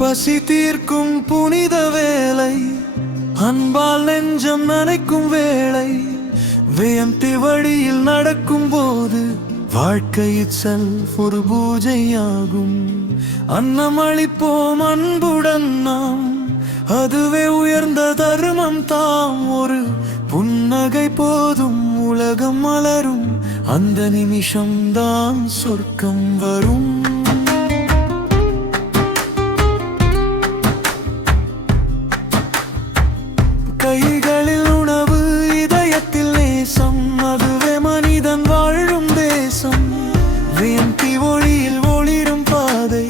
பசி தீர்க்கும் புனித வேலை, அன்பால் நெஞ்சம் நனைக்கும் வேளை, வேந்தி வழியில் நடக்கும் போது வாழ்க்கை செல்ஃப் ஒரு பூஜையாகும். அன்னம் அளிப்போம் அன்புடன் நாம், அதுவே உயர்ந்த தர்மம் தாம். ஒரு புன்னகை போதும் உலகம் மலரும், அந்த நிமிஷம்தான் சொர்க்கம் வரும். கைகளில் உணவு, இதயத்தில் நேசம், அதுவே மனிதன் வாழும் தேசம். வேந்தி ஒளியில் ஒளிரும் பாதை,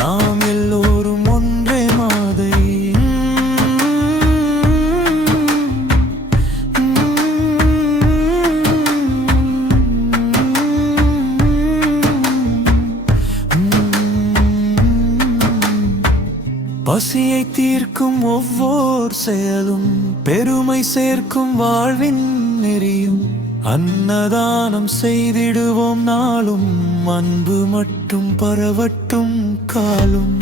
நாம் எல்லோரும் ஒன்றே மாதை. பசியை தீர்க்கும் ஒவ்வொரு செயலும் பெருமை சேர்க்கும் வாழ்வின் நெறியும். அன்னதானம் செய்திடுவோம் நாளும், அன்பு மட்டும் பரவட்டும் காலும்.